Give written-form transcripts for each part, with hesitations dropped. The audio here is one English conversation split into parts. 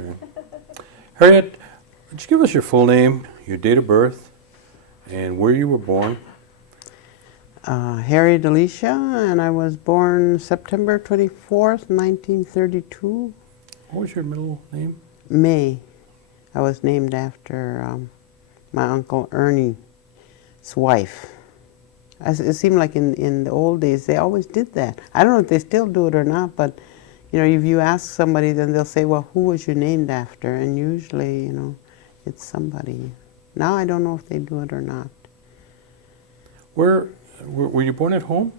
Okay. Harriet, would you give us your full name, your date of birth, and where you were born? Harriet Alicia, and I was born September 24th, 1932. What was your middle name? May. I was named after my Uncle Ernie's wife. It seemed like in the old days they always did that. I don't know if they still do it or not, but you know, if you ask somebody, then they'll say, well, who was you named after? And usually, you know, it's somebody. Now I don't know if they do it or not. Were you born at home?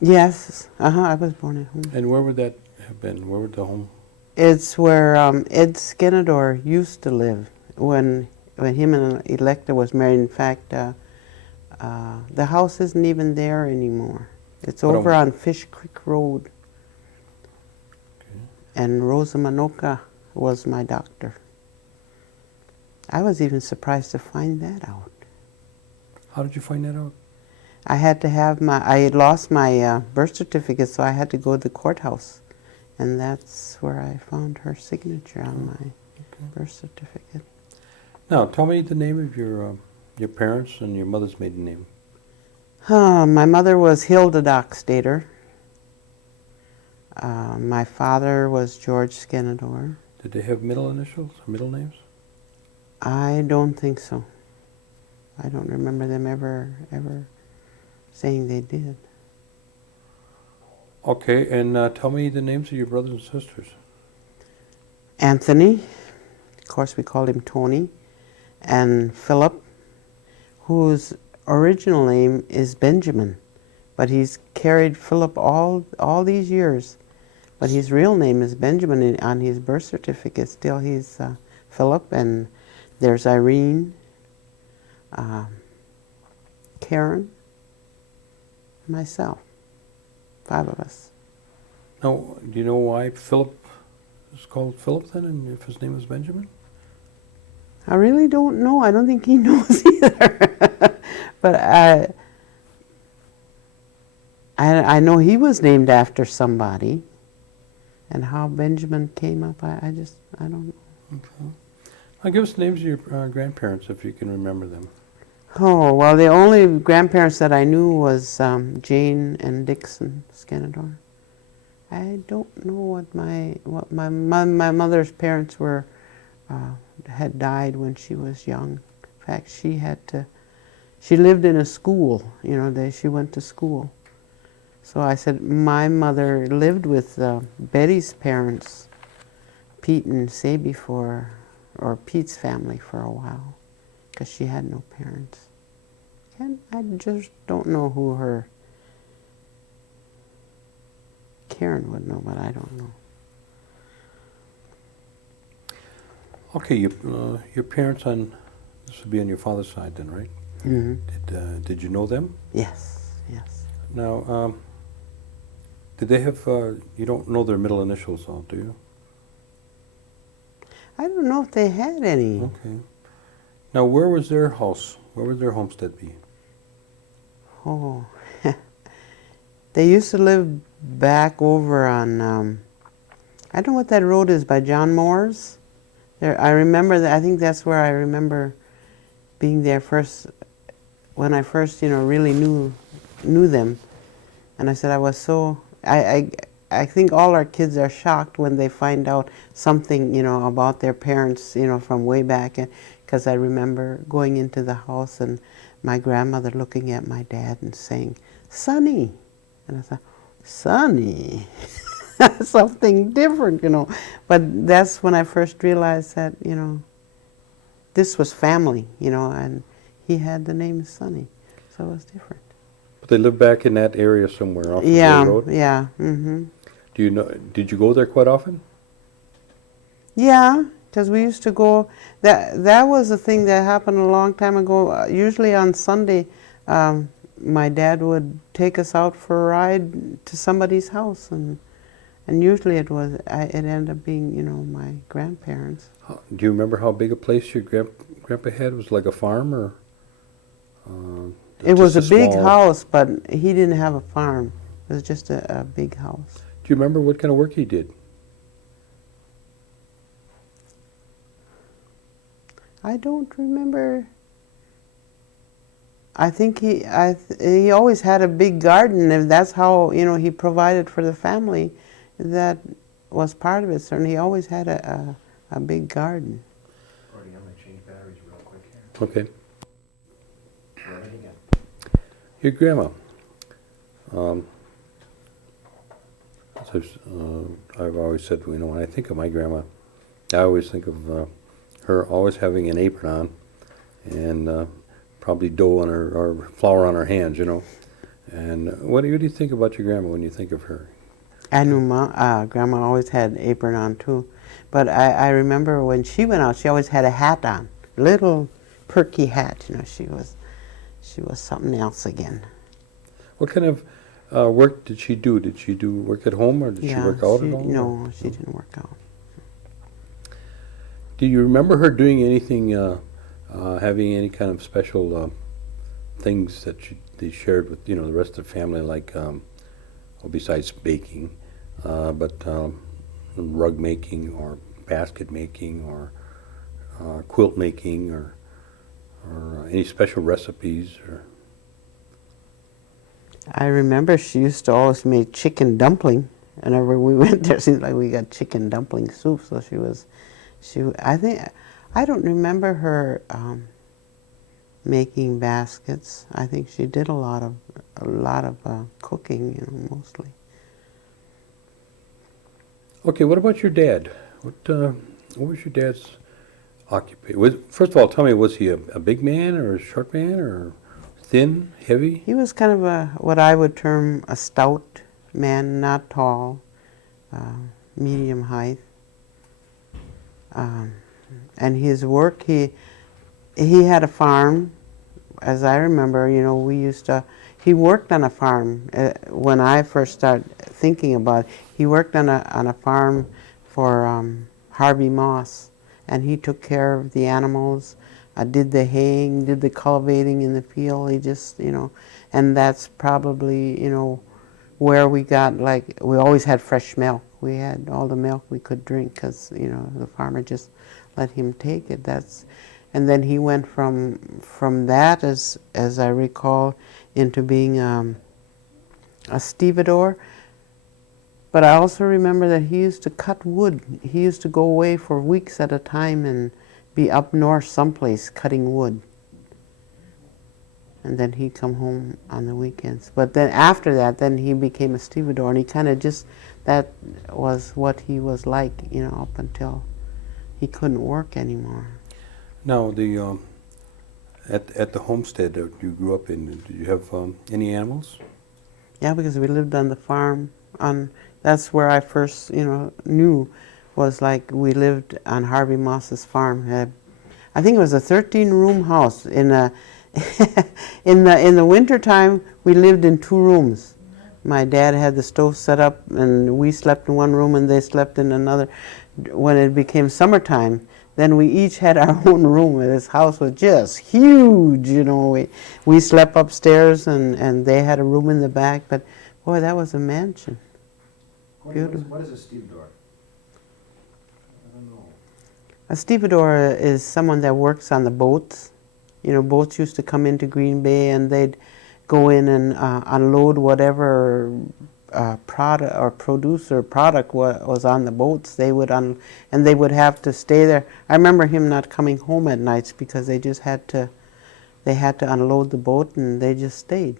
Yes, I was born at home. And where would that have been? Where would the home? It's where Ed Skenador used to live when him and Electa was married. In fact, the house isn't even there anymore. It's over on Fish Creek Road. Okay. And Rosa Manoka was my doctor. I was even surprised to find that out. How did you find that out? I had to have I had lost my birth certificate, so I had to go to the courthouse. And that's where I found her signature on my birth certificate. Now, tell me the name of your parents and your mother's maiden name. My mother was Hilda Dockstader. My father was George Skenador. Did they have middle initials or middle names? I don't think so. I don't remember them ever saying they did. Okay, and tell me the names of your brothers and sisters. Anthony, of course we called him Tony, and Philip, whose original name is Benjamin, but he's carried Philip all these years. But his real name is Benjamin, and on his birth certificate still he's Philip, and there's Irene, Karen, myself, 5 of us. Now, do you know why Philip is called Philip then, and if his name is Benjamin? I really don't know. I don't think he knows either. But I know he was named after somebody, and how Benjamin came up, I don't know. Okay. Now give us the names of your grandparents if you can remember them. Oh, well, the only grandparents that I knew was Jane and Dixon Skenador. I don't know what my mother's parents were, had died when she was young. In fact, she lived in a school, you know, she went to school. So I said my mother lived with Betty's parents, Pete and Sabi, or Pete's family for a while, because she had no parents. I just don't know who her, Karen would know, but I don't know. Okay, your parents this would be on your father's side then, right? Mm-hmm. Did you know them? Yes, yes. Now, did they have, you don't know their middle initials, though, do you? I don't know if they had any. Okay. Now, where was their house? Where would their homestead be? Oh, they used to live back over on, I don't know what that road is, by John Moore's. There, I remember that. I think that's where I remember being there first, when I first, you know, really knew them. And I said I was so, I think all our kids are shocked when they find out something, you know, about their parents, you know, from way back. Because I remember going into the house and my grandmother looking at my dad and saying, "Sonny." And I thought, "Sonny?" Something different, you know. But that's when I first realized that, you know, this was family, you know, and he had the name Sonny. So it was different. But they lived back in that area somewhere off the road? Yeah, mm-hmm. Do you know, did you go there quite often? Yeah, because we used to go, that was a thing that happened a long time ago. Usually on Sunday, my dad would take us out for a ride to somebody's house, and usually it ended up being, you know, my grandparents. Do you remember how big a place your grandpa had? Was it like a farm, or? It was a big house, but he didn't have a farm. It was just a big house. Do you remember what kind of work he did? I don't remember. I think he always had a big garden, and that's how, he provided for the family. That was part of it. Certainly, he always had a big garden. Gordy, I'm going to change batteries real quick here. Okay. Run it again. Your grandma. I've always said, when I think of my grandma, I always think of her always having an apron on, and probably dough on her or flour on her hands, And what do you think about your grandma when you think of her? I knew Grandma always had an apron on too, but I remember when she went out, she always had a hat on, little perky hat. She was something else again. What kind of work did she do? Did she do work at home, or did she work out at home? No, she didn't work out. Do you remember her doing anything, having any kind of special things that they shared with the rest of the family, like besides baking, but rug making or basket making or quilt making or any special recipes? Or I remember she used to always make chicken dumpling. Whenever we went there, it seemed like we got chicken dumpling soup. So I don't remember her making baskets. I think she did a lot of cooking, mostly. Okay, what about your dad? What was your dad's occupation? First of all, tell me, was he a big man or a short man or thin, heavy? He was kind of what I would term a stout man, not tall, medium height. And his work, he had a farm, as I remember. He worked on a farm when I first started thinking about it. He worked on a farm for Harvey Moss, and he took care of the animals, did the haying, did the cultivating in the field. He just, and that's probably, where we got, we always had fresh milk. We had all the milk we could drink because, the farmer just let him take it. And then he went from that, as I recall, into being a stevedore. But I also remember that he used to cut wood. He used to go away for weeks at a time and be up north someplace cutting wood. And then he'd come home on the weekends. But then after that, then he became a stevedore, and he kind of that was what he was like, up until he couldn't work anymore. Now, at the homestead that you grew up in, did you have any animals? Yeah, because we lived on the farm. That's where I first, knew, was we lived on Harvey Moss's farm. I think it was a 13-room house. In the wintertime, we lived in 2 rooms. My dad had the stove set up, and we slept in one room, and they slept in another. When it became summertime, then we each had our own room. This house was just huge, We slept upstairs, and they had a room in the back. But boy, that was a mansion. Beautiful. What is a stevedore? I don't know. A stevedore is someone that works on the boats. Boats used to come into Green Bay, and they'd go in and unload whatever product or produce or product was on the boats. They would and they would have to stay there. I remember him not coming home at nights because they just had to unload the boat, and they just stayed.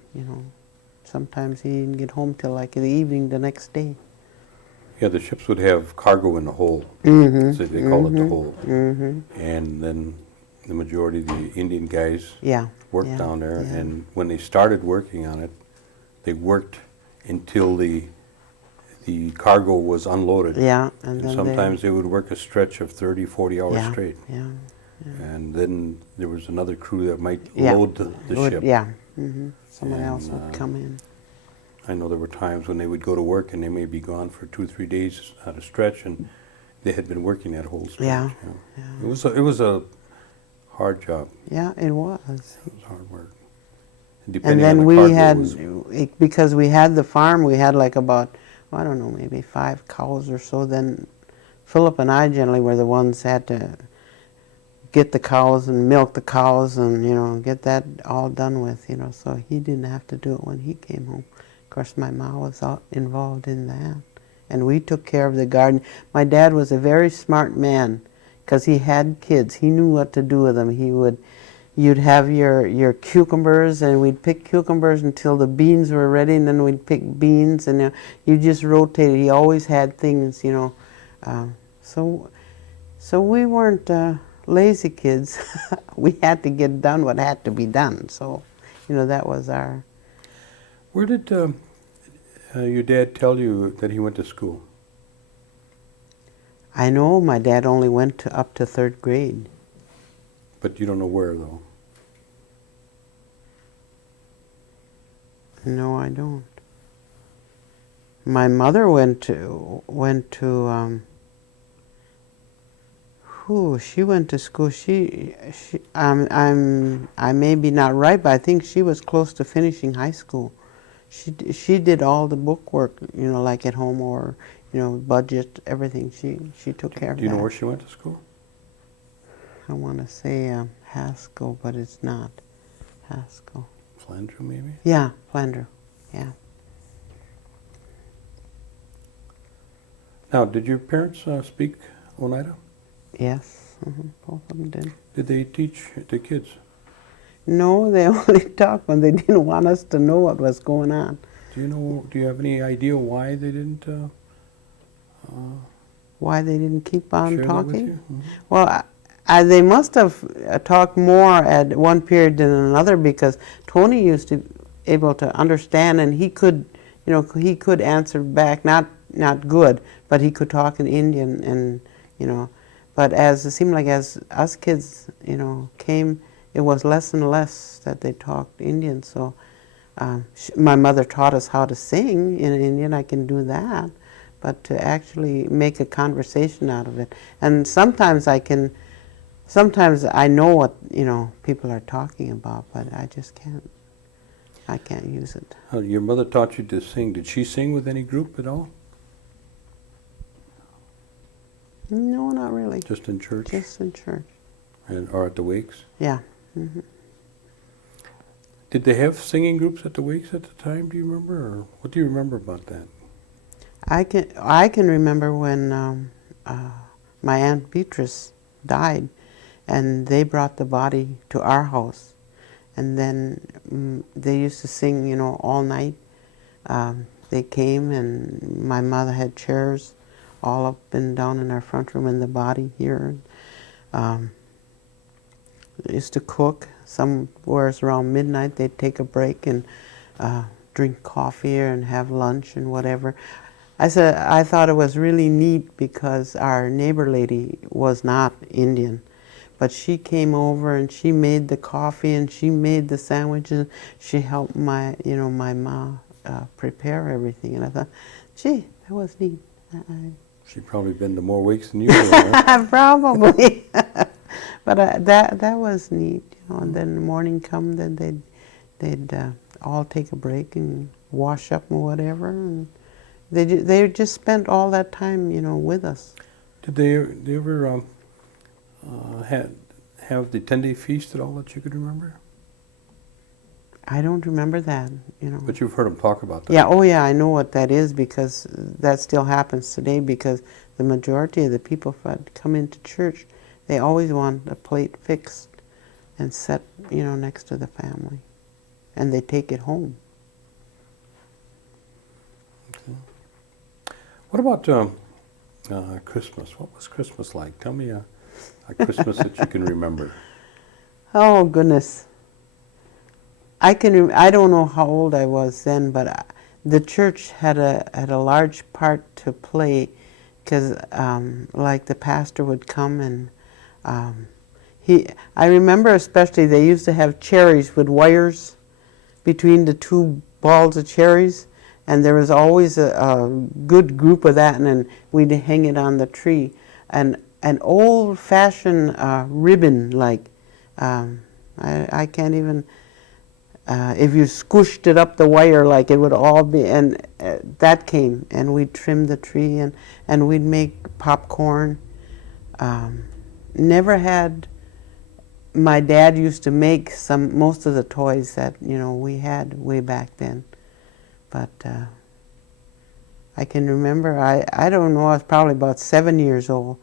Sometimes he didn't get home till the evening the next day. Yeah, the ships would have cargo in the hold, Mm-hmm. so they call it the hold. Mm-hmm. And then the majority of the Indian guys worked down there, and when they started working on it, they worked until the cargo was unloaded. Yeah, and sometimes they would work a stretch of 30, 40 hours straight. Yeah. And then there was another crew that might load the ship. Yeah. Mm-hmm. Someone else would come in. I know there were times when they would go to work and they may be gone for 2 or 3 days at a stretch, and they had been working that whole stretch. Yeah. It was a hard job. Yeah, it was. It was hard work. And then we had, because we had the farm, we had about, I don't know, maybe 5 cows or so. Then Philip and I generally were the ones that had to get the cows and milk the cows and, you know, get that all done with, you know. So he didn't have to do it when he came home. Of course, my mom was all involved in that. And we took care of the garden. My dad was a very smart man because he had kids. He knew what to do with them. You'd have your cucumbers, and we'd pick cucumbers until the beans were ready, and then we'd pick beans, and you just rotated. He always had things, you know. So we weren't lazy kids. We had to get done what had to be done. So, you know, that was our... Where did your dad tell you that he went to school? I know my dad only went up to 3rd grade. But you don't know where, though. No, I don't. My mother went to she went to school. I may be not right, but I think she was close to finishing high school. She did all the book work, you know, like at home, or, you know, budget, everything. She took care of that. Do you know where she went to school? I want to say Haskell, but it's not Haskell. Flandreau, maybe? Yeah, Flandreau, yeah. Now, did your parents speak Oneida? Yes, both of them did. Did they teach the kids? No, they only talked when they didn't want us to know what was going on. Do you have any idea why they didn't Why they didn't keep on share that with talking? you? Mm-hmm. Well, they must have talked more at one period than another, because Tony used to able to understand, and he could, you know, he could answer back, not good, but he could talk in Indian, and, you know, but as it seemed like as us kids, you know, came, it was less and less that they talked Indian. So my mother taught us how to sing in Indian. I can do that, but to actually make a conversation out of it, and sometimes I know what, you know, people are talking about, but I just can't. I can't use it. Your mother taught you to sing. Did she sing with any group at all? No, not really. Just in church? Just in church. Or at the wakes? Yeah. Mm-hmm. Did they have singing groups at the wakes at the time, do you remember? Or what do you remember about that? I can remember when my Aunt Beatrice died, and they brought the body to our house. And then they used to sing, you know, all night. They came, and my mother had chairs all up and down in our front room, and the body here. They used to cook. Somewhere around midnight, they'd take a break and drink coffee and have lunch and whatever. I thought it was really neat because our neighbor lady was not Indian, but she came over and she made the coffee and she made the sandwiches. She helped my ma prepare everything, and I thought, gee, that was neat. She'd probably been to more wakes than you were, right? Probably, but that was neat, you know. And then the morning come, then they'd all take a break and wash up and whatever, and they just spent all that time, you know, with us. Did they ever have the 10-day feast at all that you could remember? I don't remember that, you know. But you've heard them talk about that. Yeah, oh yeah, I know what that is, because that still happens today, because the majority of the people that come into church, they always want a plate fixed and set, you know, next to the family. And they take it home. Okay. What about Christmas? What was Christmas like? Tell me a Christmas that you can remember. Oh, goodness. I don't know how old I was then, but the church had a large part to play, because like the pastor would come, and I remember especially they used to have cherries with wires between the two balls of cherries, and there was always a good group of that, and then we'd hang it on the tree. And an old-fashioned ribbon, like I can't even. If you squished it up the wire, like it would all be, and that came, and we'd trim the tree, and we'd make popcorn. Never had my dad used to make most of the toys that we had way back then. But I can remember, I don't know, I was probably about 7 years old.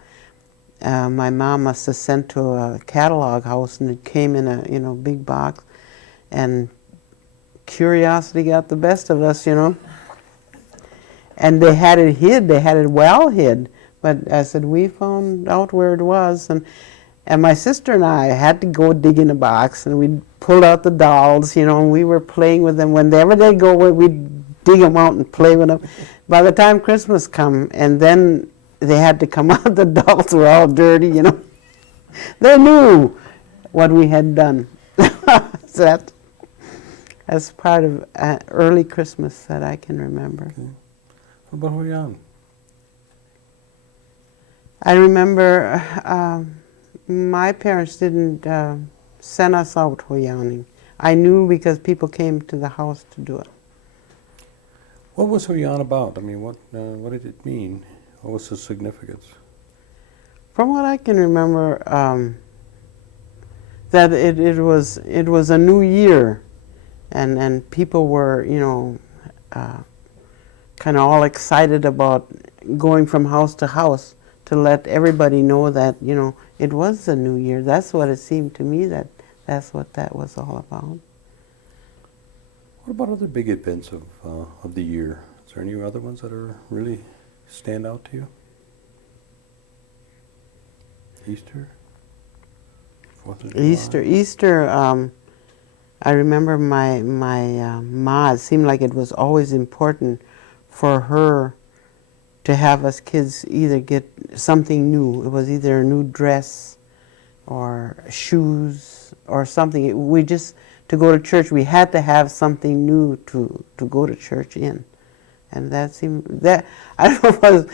My mom must have sent to a catalog house, and it came in a big box, and curiosity got the best of us, And they had it hid, they had it well hid. But I said, we found out where it was, and my sister and I had to go dig in a box, and we pulled out the dolls, and we were playing with them. Whenever they go, we'd dig them out and play with them. By the time Christmas come, and then they had to come out, the dolls were all dirty, They knew what we had done. So that's part of early Christmas that I can remember. Okay. What about Hoyan? I remember my parents didn't send us out Hoyaning. I knew because people came to the house to do it. What was Hoyan about? I mean, what did it mean? What was the significance? From what I can remember, that it was a new year, and people were kind of all excited about going from house to house to let everybody know that it was a new year. That's what it seemed to me, that's what that was all about. What about other big events of the year? Is there any other ones that are really stand out to you? Easter? 4th of July? Easter. I remember my ma. It seemed like it was always important for her to have us kids either get something new. It was either a new dress or shoes or something. We just, to go to church, we had to have something new to go to church in. And that seemed, I don't know if it was,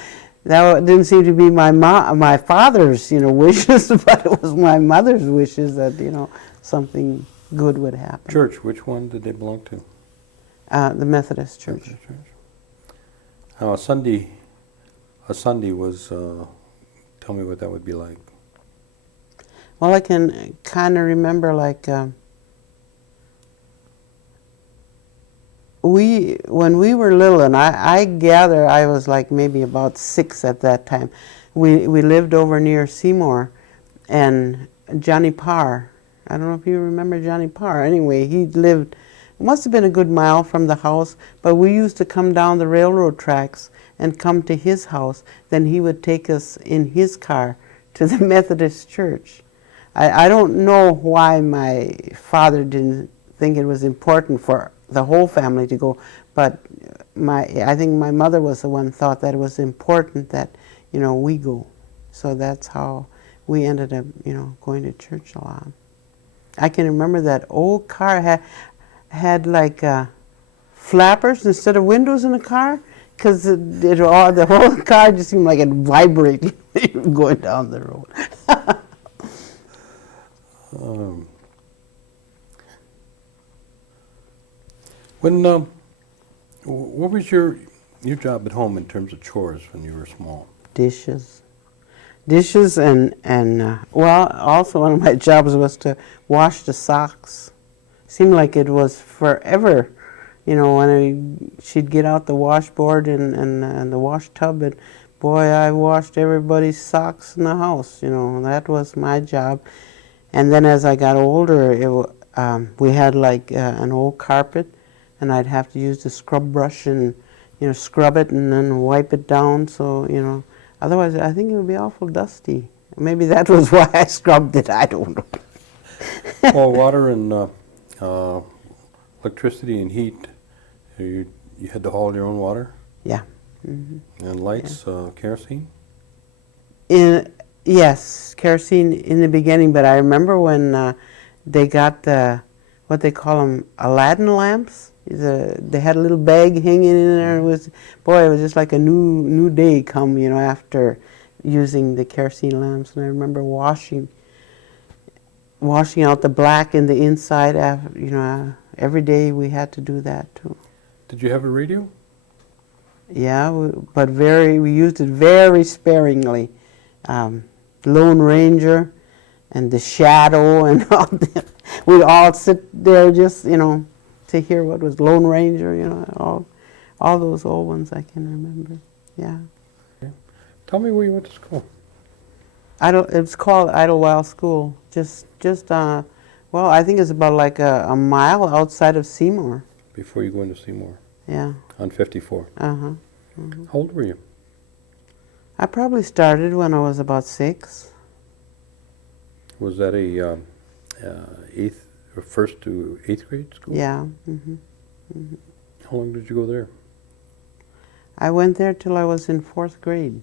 that didn't seem to be my father's, wishes, but it was my mother's wishes that, something good would happen. Church, which one did they belong to? The Methodist Church. Methodist Church. Now, a Sunday was, tell me what that would be like. Well, I can kind of remember, like, when we were little, and I gather I was like maybe about 6 at that time, we lived over near Seymour, and Johnny Parr, I don't know if you remember Johnny Parr. Anyway, he lived, it must have been a good mile from the house, but we used to come down the railroad tracks and come to his house. Then he would take us in his car to the Methodist Church. I don't know why my father didn't think it was important for the whole family to go, but I think my mother was the one thought that it was important that we go. So that's how we ended up going to church a lot. I can remember that old car had like flappers instead of windows in the car, because the whole car just seemed like it vibrated going down the road. What was your job at home in terms of chores when you were small? Dishes, and well, also one of my jobs was to wash the socks. Seemed like it was forever, when she'd get out the washboard and the wash tub, and boy, I washed everybody's socks in the house. That was my job. And then as I got older, we had like an old carpet, and I'd have to use the scrub brush and scrub it and then wipe it down. So otherwise I think it would be awful dusty. Maybe that was why I scrubbed it. I don't know. Well, water and electricity and heat. You had to haul your own water. Yeah. Mm-hmm. And lights, kerosene. Yes, kerosene in the beginning, but I remember when they got what they call them, Aladdin lamps. They had a little bag hanging in there. It was just like a new day come, after using the kerosene lamps. And I remember washing out the black in the inside. Every day we had to do that too. Did you have a radio? Yeah, but we used it very sparingly. Lone Ranger, and the shadow and all that. We'd all sit there just, to hear what was Lone Ranger, all those old ones I can remember. Yeah. Tell me where you went to school. It's called Idlewild School. Well, I think it's about like a mile outside of Seymour. Before you go into Seymour. Yeah. On 54. Uh-huh. How old were you? I probably started when I was about 6. Was that a eighth or first to eighth grade school? Yeah. How long did you go there? I went there till I was in 4th grade.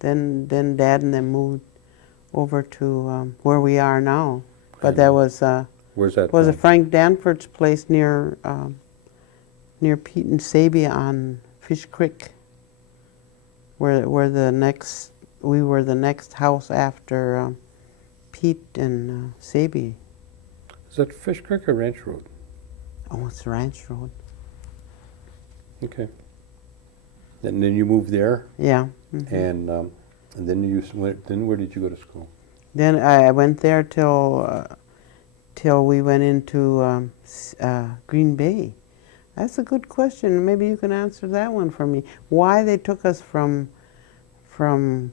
Then Dad and them moved over to where we are now. But that was Where's that? a Frank Danforth's place near Pete and Sabia on Fish Creek, where we were the next house after Pete and Sabia. Is that Fish Creek or Ranch Road? Oh, it's Ranch Road. Okay. And then you moved there, Yeah. and then you went. Then where did you go to school? Then I went there till we went into Green Bay. That's a good question. Maybe you can answer that one for me. Why they took us from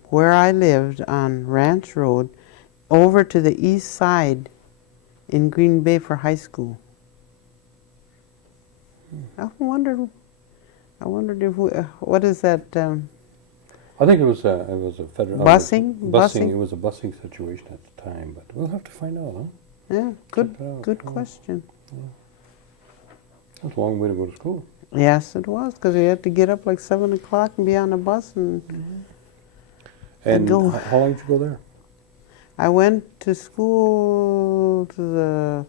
where I lived on Ranch Road over to the east side in Green Bay for high school? I wondered if what is that? I think it was a federal Busing? Busing. It was a busing situation at the time, but we'll have to find out, huh? Yeah, Check it out. good Yeah. question. That's a long way to go to school. Yes, it was, because we had to get up like 7 o'clock and be on the bus. And go. how long did you go there? I went to school to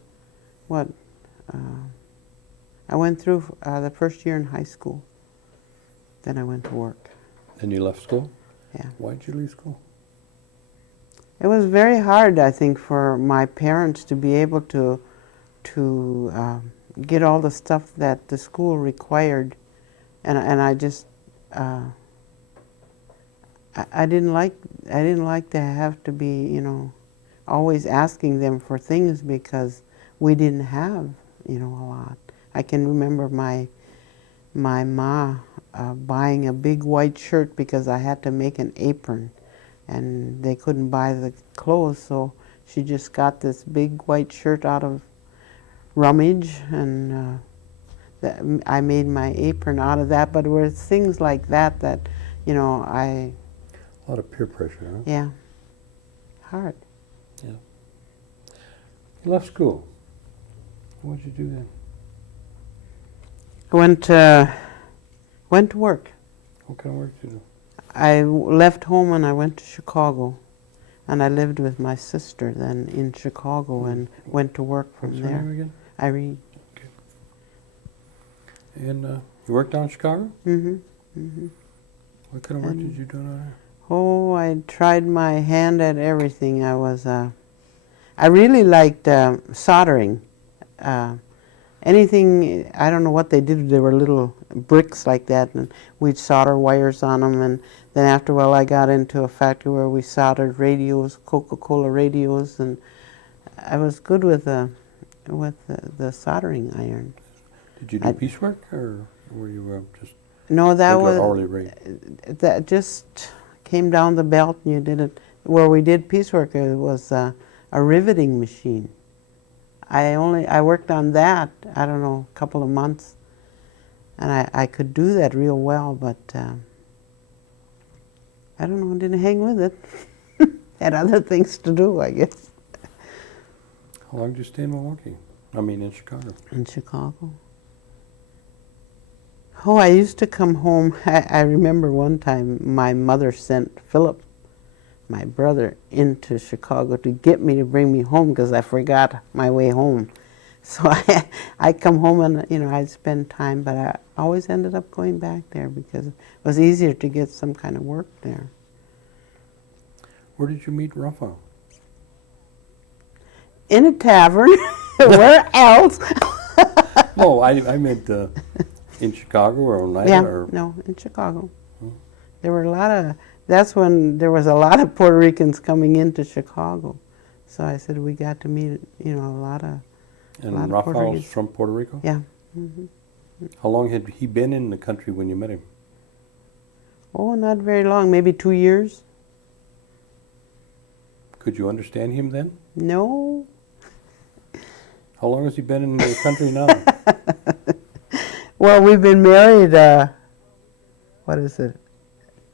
I went through the first year in high school. Then I went to work. Then you left school? Yeah. Why did you leave school? It was very hard, I think, for my parents to be able to get all the stuff that the school required, and I just I didn't like to have to be always asking them for things because we didn't have a lot. I can remember my ma buying a big white shirt because I had to make an apron, and they couldn't buy the clothes, so she just got this big white shirt out of rummage, and I made my apron out of that. But there were things like that A lot of peer pressure, huh? yeah, hard. Yeah. You left school. What did you do then? I went to work. What kind of work did you do? I left home and I went to Chicago, and I lived with my sister then in Chicago and went to work from What's your there. name again? Irene. Okay. And you worked down in Chicago? What kind of work did you do down there? Oh, I tried my hand at everything. I really liked soldering. Anything, I don't know what they did, there were little bricks like that, and we'd solder wires on them, and then after a while I got into a factory where we soldered radios, Coca-Cola radios, and I was good with the soldering iron. Did you do piecework, or were you just No, that regular was hourly rate? that just came down the belt, and you did it. Where we did piecework, it was a riveting machine. I worked on that, I don't know, a couple of months, and I could do that real well, but I don't know, I didn't hang with it. Had other things to do, I guess. How long did you stay in Milwaukee? I mean, in Chicago. In Chicago. Oh, I used to come home. I remember one time my mother sent Philip, my brother, into Chicago to get me to bring me home because I forgot my way home. So I come home and I'd spend time, but I always ended up going back there because it was easier to get some kind of work there. Where did you meet Rafa? In a tavern. Where else? No, I meant in Chicago or Oneida? Yeah, or no, in Chicago. There were that's when there was a lot of Puerto Ricans coming into Chicago. So I said we got to meet, a lot of And lot of Raphael's Portuguese. from Puerto Rico? yeah. How long had he been in the country when you met him? Oh, not very long, maybe 2 years. Could you understand him then? No. How long has he been in the country now? Well, we've been married. What is it?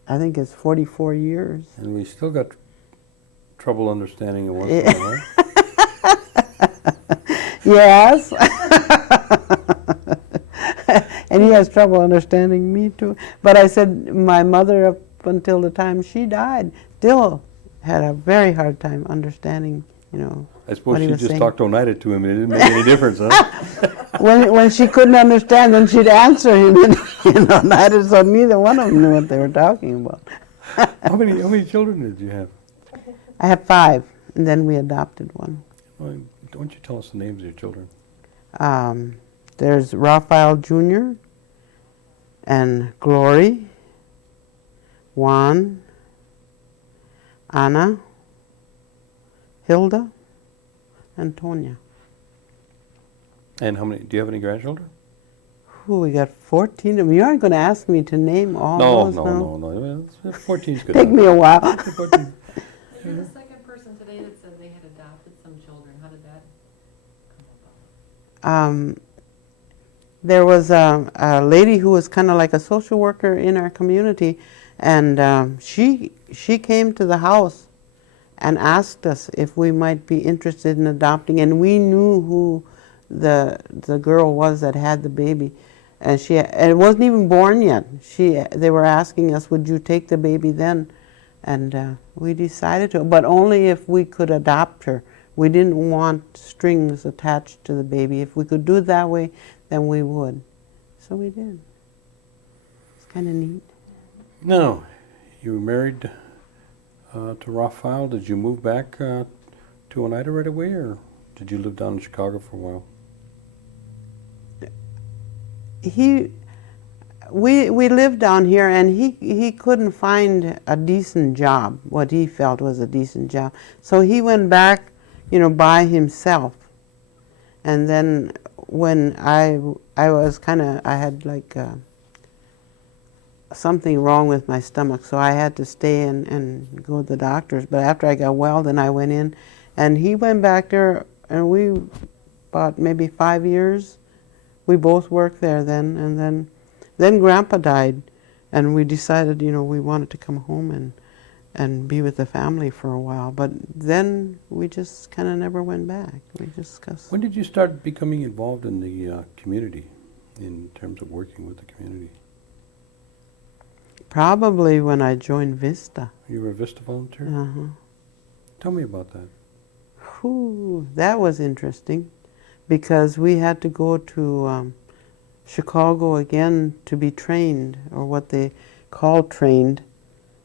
I think it's 44 years. And we still got trouble understanding it once in a while. Yes. And he has trouble understanding me too. But I said my mother, up until the time she died, still had a very hard time understanding, I suppose what he she was just saying. talked Oneida to him and it didn't make any difference, huh? When she couldn't understand, then she'd answer him, neither, so neither one of them knew what they were talking about. How many children did you have? I have 5, and then we adopted one. Well, don't you tell us the names of your children? There's Raphael Jr. and Glory, Juan, Anna, Hilda, and Tonya. And do you have any grandchildren? Ooh, we got 14 of them. You aren't going to ask me to name all those now? No. 14's good Take enough. me a while. 14. You're the second person today that said they had adopted some children. How did that come about? There was a lady who was kind of like a social worker in our community, and she came to the house and asked us if we might be interested in adopting, and we knew who the girl was that had the baby, and it wasn't even born yet. They were asking us, would you take the baby then? And we decided to, but only if we could adopt her. We didn't want strings attached to the baby. If we could do it that way, then we would. So we did. It's kind of neat. No, you were married to Raphael. Did you move back to Oneida right away, or did you live down in Chicago for a while? We lived down here, and he couldn't find a decent job, what he felt was a decent job. So he went back, by himself. And then when I was I had like something wrong with my stomach, so I had to stay and go to the doctors. But after I got well, then I went in, and he went back there, and we, about maybe 5 years, we both worked there then, and then Grandpa died, and we decided, we wanted to come home and be with the family for a while. But then we just kind of never went back. We discussed. When did you start becoming involved in the community, in terms of working with the community? Probably when I joined Vista. You were a Vista volunteer? Uh-huh. Tell me about that. Whew, that was interesting, because we had to go to Chicago again to be trained, or what they call trained.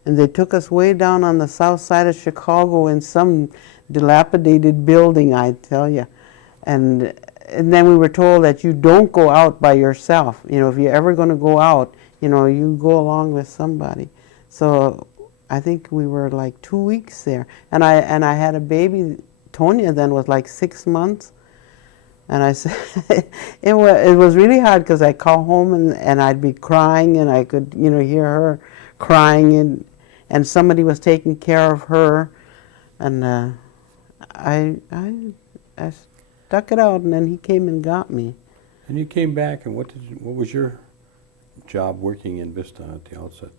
And they took us way down on the south side of Chicago in some dilapidated building, I tell you. And then we were told that you don't go out by yourself. If you're ever going to go out, you go along with somebody. So I think we were like 2 weeks there. And I had a baby. Tonya then was like 6 months. And I said, it was really hard, because I call home and I'd be crying, and I could, hear her crying, and somebody was taking care of her, and I stuck it out, and then he came and got me. And you came back, and what was your job working in Vista at the outset?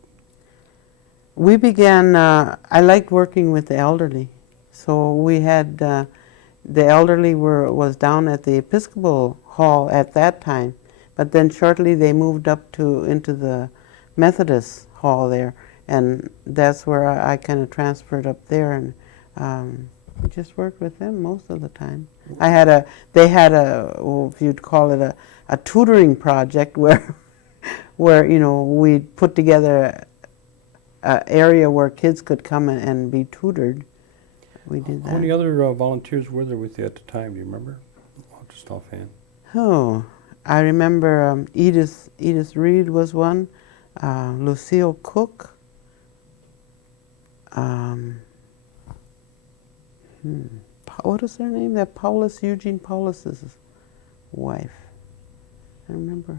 We began, I liked working with the elderly, so we had, the elderly was down at the Episcopal Hall at that time, but then shortly they moved up into the Methodist Hall there, and that's where I kind of transferred up there, and just worked with them most of the time. They had well, if you'd call it a tutoring project where we put together an area where kids could come and be tutored. We did that. How many other volunteers were there with you at the time? Do you remember? Just offhand. Oh, I remember Edith Reed was one, Lucille Cook. what is their name? That Paulus, Eugene Paulus's wife. I don't remember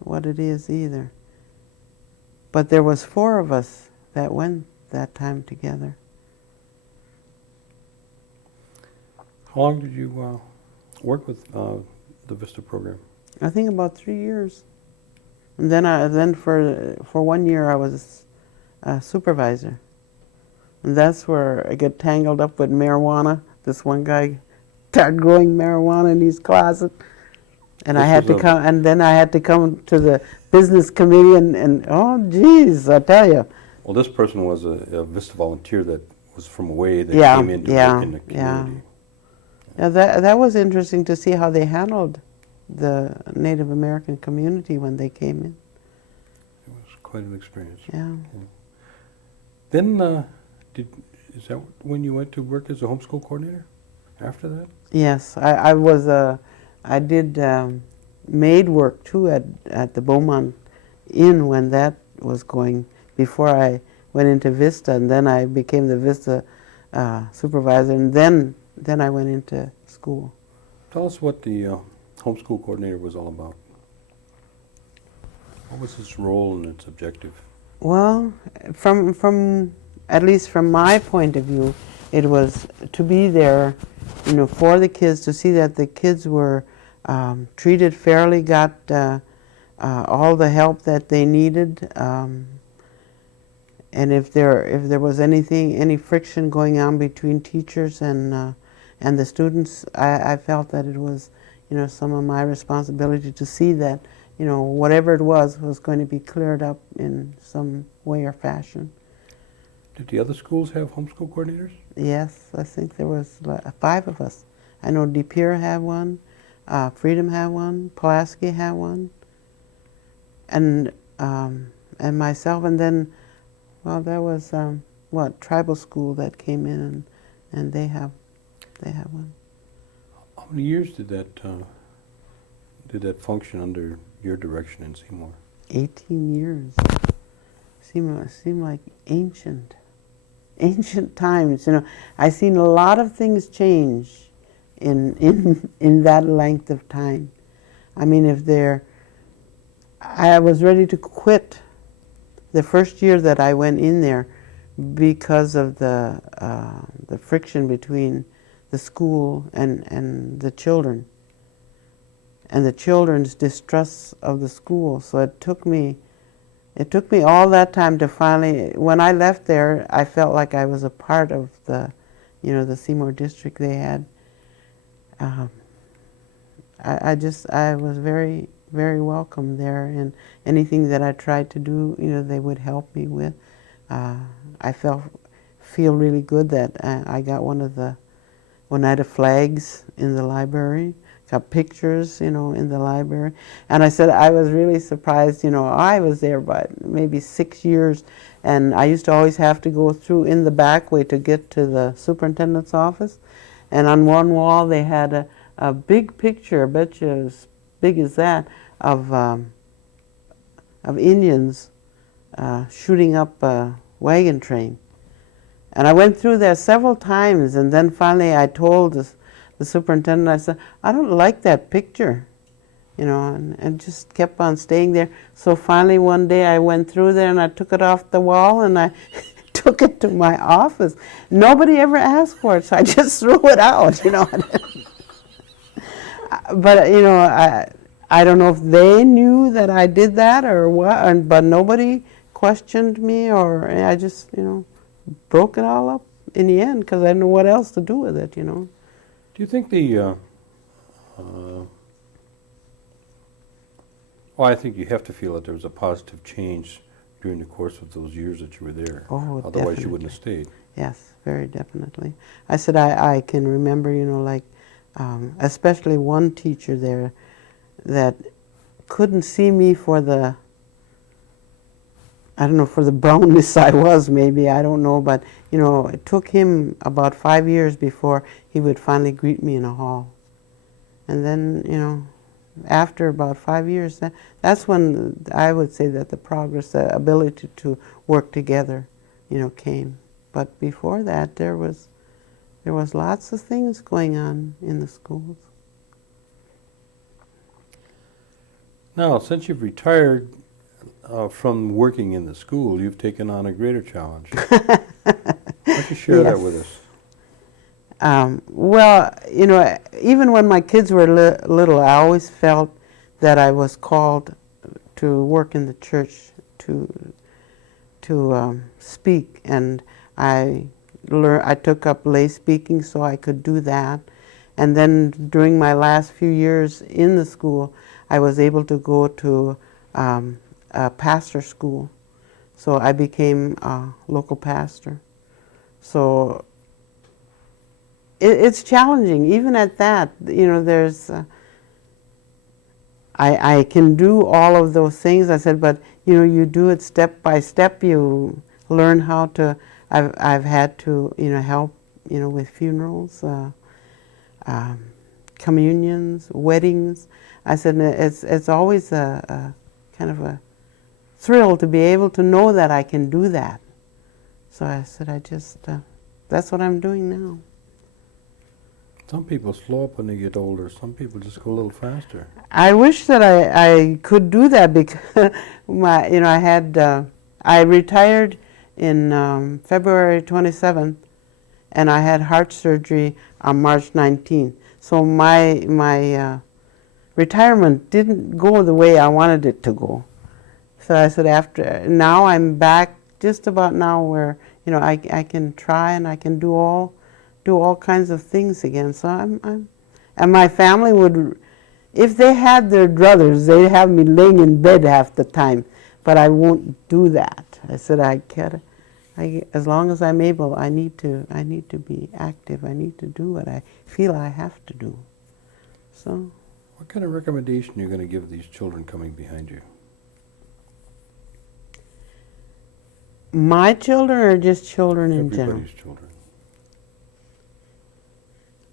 what it is either. But there was 4 of us that went that time together. How long did you work with the VISTA program? I think about 3 years. And then for 1 year I was a supervisor. And that's where I get tangled up with marijuana. This one guy started growing marijuana in his closet. And I had to come, and then I had to come to the business committee and oh geez, I tell you. Well, this person was a VISTA volunteer that was from away that Yeah, came in to yeah, work in the community. Yeah, that was interesting to see how they handled the Native American community when they came in. It was quite an experience. Yeah. Then, is that when you went to work as a homeschool coordinator? After that? Yes, I did maid work too at the Beaumont Inn when that was going, before I went into VISTA, and then I became the VISTA supervisor, and then I went into school. Tell us what the homeschool coordinator was all about. What was its role and its objective? Well, from at least from my point of view, it was to be there, for the kids, to see that the kids were treated fairly, got all the help that they needed, and if there was any friction going on between teachers and the students, I felt that it was some of my responsibility to see that whatever it was going to be cleared up in some way or fashion. Did the other schools have homeschool coordinators? Yes, I think there was 5 of us. I know De Pere had one, Freedom had one, Pulaski had one, and myself, and then, well, there was tribal school that came in, and they have one. How many years did that function under your direction in Seymour? 18 years. Seemed like ancient times. I've seen a lot of things change in that length of time. I mean, I was ready to quit the first year that I went in there because of the friction between the school and the children, and the children's distrust of the school. So it took me all that time to finally, when I left there, I felt like I was a part of the Seymour district. They had, I was very, very welcome there, and anything that I tried to do, they would help me with. I feel really good that I got one of the Oneida flags in the library. Got pictures, in the library. And I said I was really surprised, I was there about maybe 6 years, and I used to always have to go through in the back way to get to the superintendent's office. And on one wall they had a big picture, I bet you as big as that, of Indians shooting up a wagon train. And I went through there several times, and then finally I told the superintendent, I said, I don't like that picture, and just kept on staying there. So finally one day I went through there and I took it off the wall and I took it to my office. Nobody ever asked for it, so I just threw it out, But, I don't know if they knew that I did that or what, but nobody questioned me, or I just, broke it all up in the end because I didn't know what else to do with it, Do you think I think you have to feel that there was a positive change during the course of those years that you were there. Oh, Otherwise definitely. you wouldn't have stayed. Yes, very definitely. I said I can remember, especially one teacher there that couldn't see me for the, I don't know, for the brownness I was, maybe, I don't know, but, it took him about 5 years before he would finally greet me in a hall. And then, after about 5 years, that's when I would say that the progress, the ability to work together, came. But before that, there there was lots of things going on in the schools. Now, since you've retired from working in the school, you've taken on a greater challenge. Why don't you share that with us? Well, you know, even when my kids were little, I always felt that I was called to work in the church, to speak, and I took up lay speaking so I could do that. And then during my last few years in the school, I was able to go to a pastor school. So I became a local pastor. So it's challenging, even at that. You know, there's, I can do all of those things. I said, but you know, you do it step by step. You learn how to. I've had to, you know, help, you know, with funerals, communions, weddings. I said it's always a kind of a thrill to be able to know that I can do that. So I said, that's what I'm doing now. Some people slow up when they get older. Some people just go a little faster. I wish that I could do that because I retired in February 27th, and I had heart surgery on March 19th. So my retirement didn't go the way I wanted it to go. So I said, now I'm back just about now where, you know, I can try and I can do all kinds of things again. So and my family would, if they had their druthers, they'd have me laying in bed half the time, but I won't do that. I said, as long as I'm able, I need to be active. I need to do what I feel I have to do. So. What kind of recommendation are you going to give these children coming behind you? My children or just children in general? Everybody's children.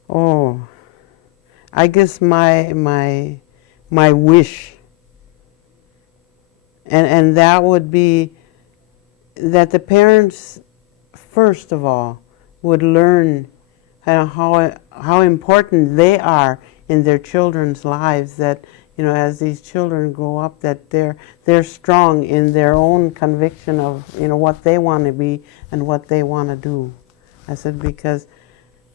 Oh, I guess my wish, and that would be that the parents, first of all, would learn how important they are in their children's lives. That, you know, as these children grow up, that they're strong in their own conviction of, you know, what they want to be and what they want to do. I said, because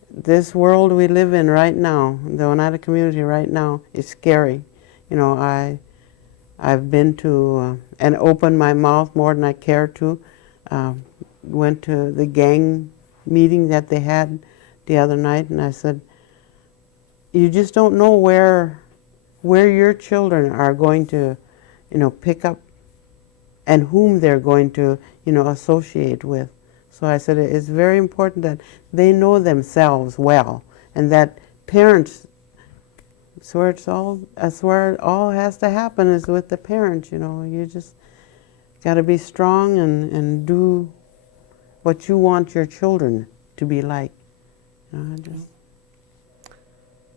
this world we live in right now, the Oneida community right now, is scary. You know, I've been to and opened my mouth more than I care to. Went to the gang meeting that they had the other night, and I said, you just don't know where your children are going to, you know, pick up and whom they're going to, you know, associate with. So I said it's very important that they know themselves well, and that parents, that's where it all has to happen, is with the parents. You know, you just got to be strong and do what you want your children to be like. You know,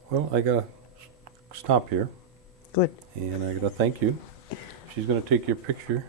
Well, I got to stop here. Good. And I got to thank you. She's going to take your picture.